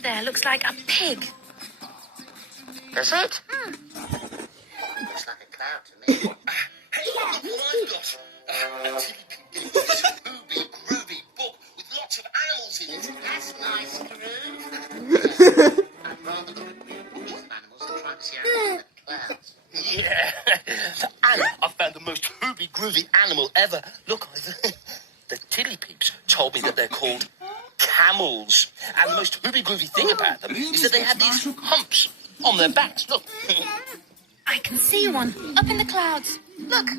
up there looks like a pig. Does it? Looks like a cloud to me. Hey, look what I've got. This Hoobie Groovy book with lots of animals in it. That's nice, Groove. I'd rather look at real pictures of animals than try to see animals in the clouds. Yeah. And I found the most Hoobie Groovy animal ever. Look, the Tilly Peeps told me that they're called camels. And the most Hoobie Groovy thing about them is that they have these humps on their backs. Look. I can see one up in the clouds. Look.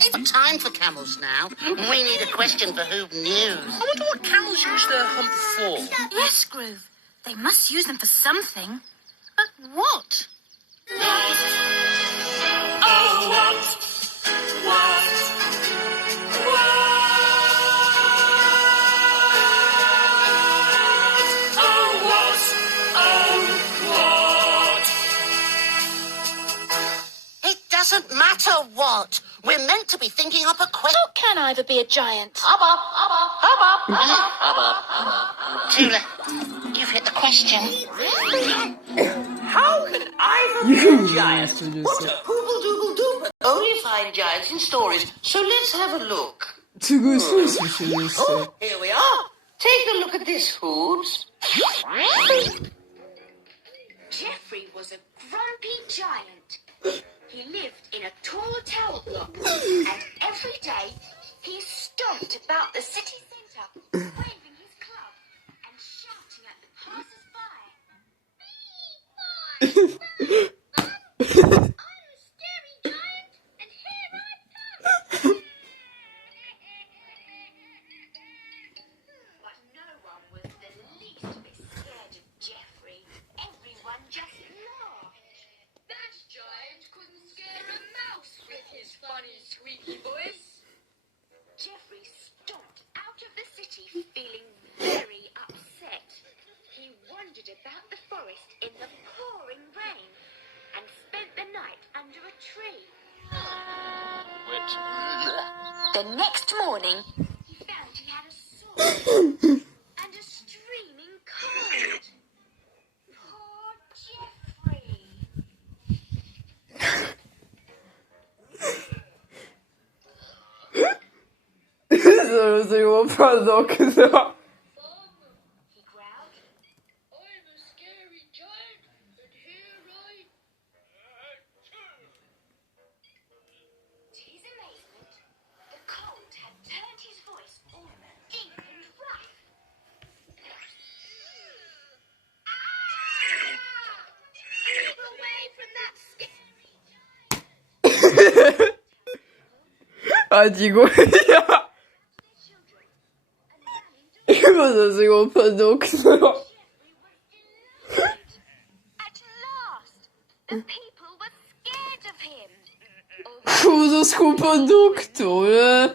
It's time for camels now. We need a question for Hoob News. I wonder what camels use their hump for. Yes, Groove. They must use them for something. But what? Oh, what? It doesn't matter what. We're meant to be thinking up a question. How can Ivor be a giant? Tula, you've hit the question. How can Ivor be a giant? What a hooble-dooble-dooper. Only find giants in stories, so let's have a look. Oh, here we are. Take a look at this, Hoobs. Geoffrey was a grumpy giant. He lived in a tall tower block, and every day he stomped about the city centre, waving his club and shouting at the passers-by. I'm a scary giant, and here I come. But no one was the least bit scared of Geoffrey. Everyone just laughed. That giant couldn't scare a mouse with his funny, squeaky voice. Geoffrey stomped out of the city feeling very upset. He wandered about the forest in the pouring rain and spent the night under a tree. The next morning, he found he had a sword and a streaming cold. Poor Geoffrey. He growled. I'm a scary giant, and here I... To his amazement, the cold had turned his voice all deep and rough. Keep away from that scary giant. 아직이야. 이거는 지금 판독스러워. At last, the people were scared of him. Cosa scopa doktore?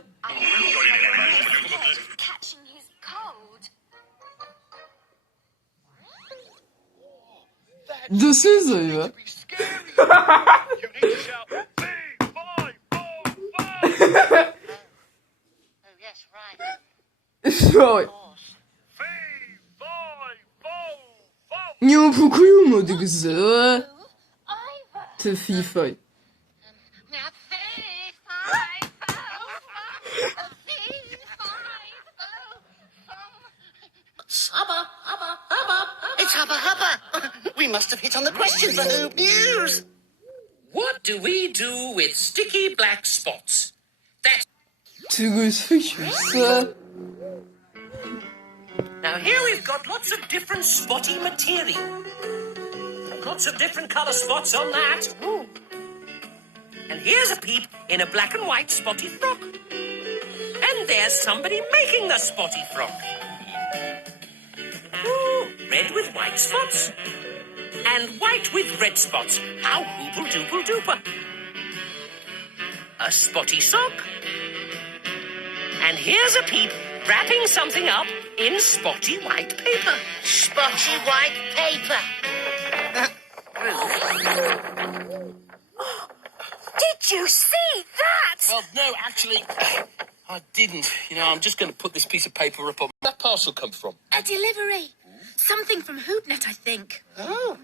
Catching his cold. This is it. You need to shout, B545! Oh, yes, right. Sorry. B545! Nie pokoju tego z Ivor. te FIFA. It's Hubba Hubba. We must have hit on the question for Hoob News. What do we do with sticky black spots? That's... Tygry's fishes. Now here we've got lots of different spotty material. Lots of different colour spots on that. Ooh. And here's a peep in a black and white spotty frock. And there's somebody making the spotty frock. Ooh, red with white spots. And white with red spots. How hoople-doople-dooper. A spotty sock. And here's a peep wrapping something up in spotty white paper. Spotty white paper. Did you see that? Well, no, actually, I didn't. You know, I'm just going to put this piece of paper up on... Where that parcel come from? A delivery. Something from HoopNet, I think. Oh,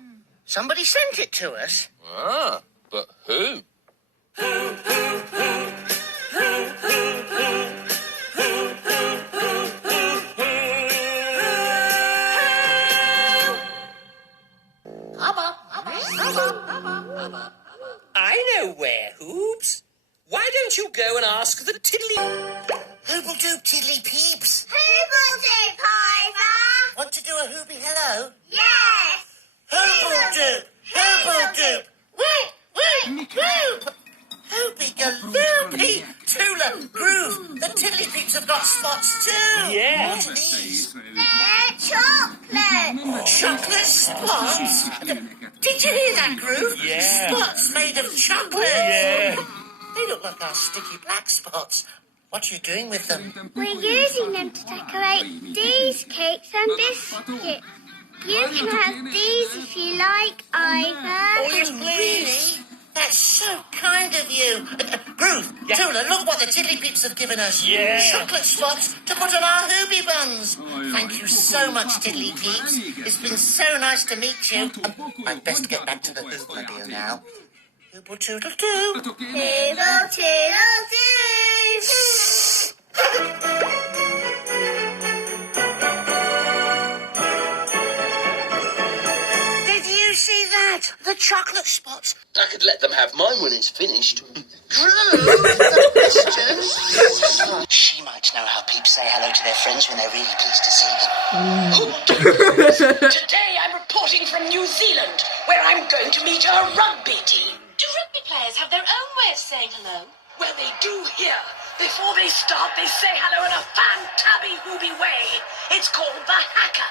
somebody sent it to us. Ah, but who? I know where, Hoobs. Why don't you go and ask the tiddly... Hooble-doop tiddly peeps. Hoobledoop, Ivor! Want to do a hoobie hello? Yes! Hooble-doop! Hooble-doop! Woo! Woo! Woo! Hoobie-galoopy! Tula, Groove, the tiddly peeps have got spots too! Yeah. What are these? They're chocolate! Chocolate spots? Did you hear that, Groove? Yeah. Spots made of chocolate! Yeah. They look like our sticky black spots. What are you doing with them? We're using them to decorate these cakes and biscuits. You can have these if you like, Ivor. Oh, yes, really? That's so kind of you. Groove, Tula, look what the tiddly peeps have given us. Yeah. Chocolate spots to put on our hoobie buns. Thank you so much, tiddly peeps. It's been so nice to meet you. I'd best get back to the Hoobmobile now. Hooble toodle doo. Toodle toodle doo. Did you see that? The chocolate spots. I could let them have mine when it's finished. Groove, the question. She might know how peeps say hello to their friends when they're really pleased to see them. Today I'm reporting from New Zealand, where I'm going to meet a rugby team. Do rugby players have their own way of saying hello? Well, they do here. Before they start, they say hello in a fan-tabby hoobie way. It's called the haka.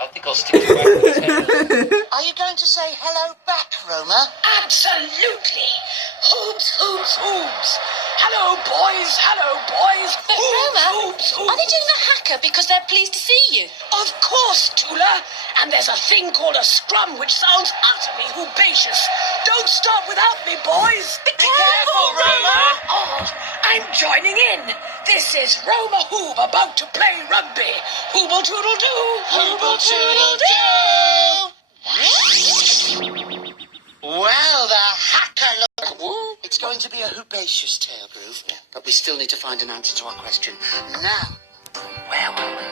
I think I'll stick to that. Are you going to say hello back, Roma? Absolutely. Hoobs, hoobs, hoobs. Hello, boys. Hello, boys. But Hoobs, Roma, hoobs, hoobs. are they doing the haka because they're pleased to see you? Of course, Tula. And there's a thing called a scrum, which sounds utterly hoobacious. Don't start without me, boys. Be careful, Roma. Oh, I'm joining in. This is Roma Hoob about to play rugby. Hooble toodle doo. Hooble toodle doo. Well, the hacker look. Ooh, it's going to be a hoobacious tale, Groove. But we still need to find an answer to our question. Now, where were we?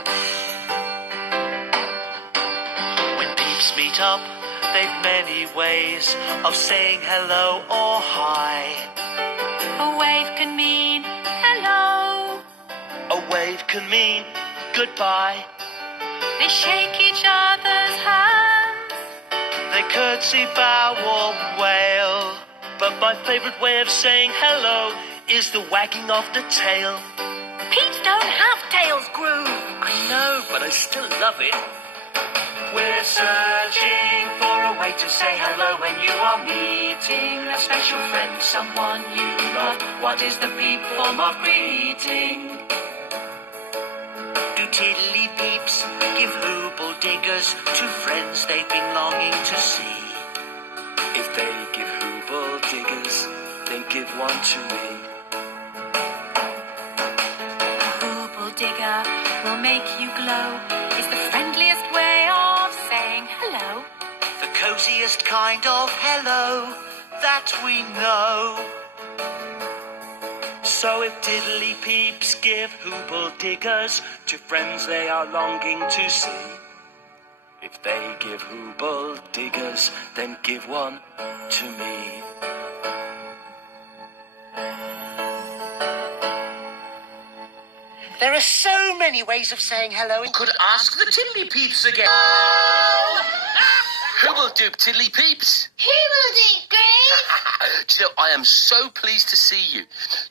When peeps meet up, they've many ways of saying hello or hi. A wave can mean hello. A wave can mean goodbye. They shake each other's hands. They curtsy, bow or wail. But my favourite way of saying hello is the wagging of the tail. Peeps don't have tails, Groove. I know, but I still love it. We're searching for a way to say hello when you are meeting a special friend, someone you love. What is the peep form of greeting? Do tiddly peeps give hooble diggers to friends they've been longing to see? If they give hooble diggers, then give one to me. A hooble digger will make you glow. It's the friendliest way of saying hello. The coziest kind of hello that we know. So if tiddly peeps give hooble diggers to friends they are longing to see, if they give hooble diggers, then give one to me. There are so many ways of saying hello. Could ask the tiddly peeps again. Who will do tiddly peeps? Hoobledoop, Groove. Do you know, I am so pleased to see you.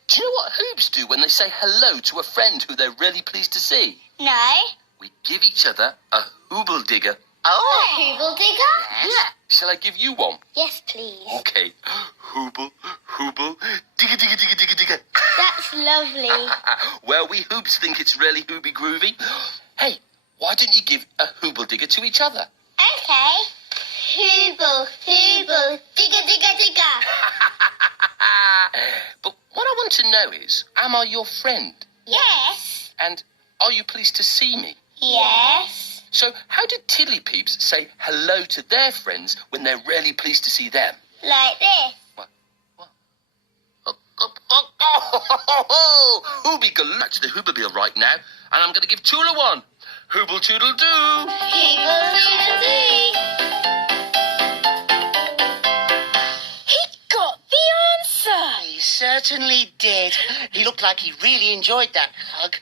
Do you know what Hoobs do when they say hello to a friend who they're really pleased to see? No. We give each other a hooble digger. A hooble digger? Yeah. Shall I give you one? Yes, please. Okay. Hooble, hooble, digger, digger, digger, digger, digger. That's lovely. Well, we Hoobs think it's really hooby groovy. Hey, why don't you give a hooble digger to each other? Okay. Hooble, hooble, digger, digger, digger. But what I want want to know is, am I your friend? Yes. And are you pleased to see me? Yes. So how did Tilly Peeps say hello to their friends when they're really pleased to see them? Like this. What? Hoobie galore to the Hoobabil right now, and I'm going to give Tula one. Hooble toodle doo. He got the answer. He certainly did. He looked like he really enjoyed that hug.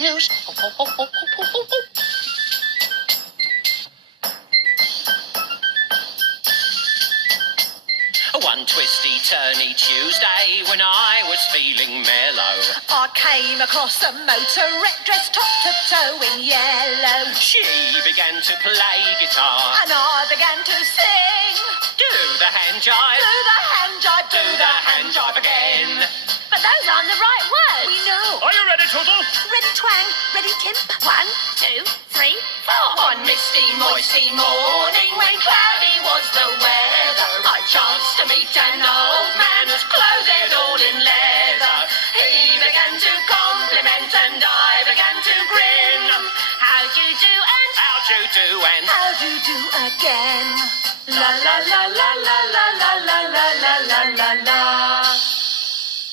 News. One twisty, turny Tuesday when I was feeling mellow, I came across a motorette dressed top to toe in yellow. She began to play guitar and I began to sing. Do the hand jive, do the hand jive, do the hand jive again. But those aren't the right words. We know. Are you ready, Toodle? Ready twang, ready timp. 1, 2, 3, 4. One misty, moisty morning when cloudy was the weather, I chanced to meet an old man who's clothed all in leather. He began to compliment and I began to grin. How'd you do and how'd you do and how'd you do again? La la la la la la la la la la la la.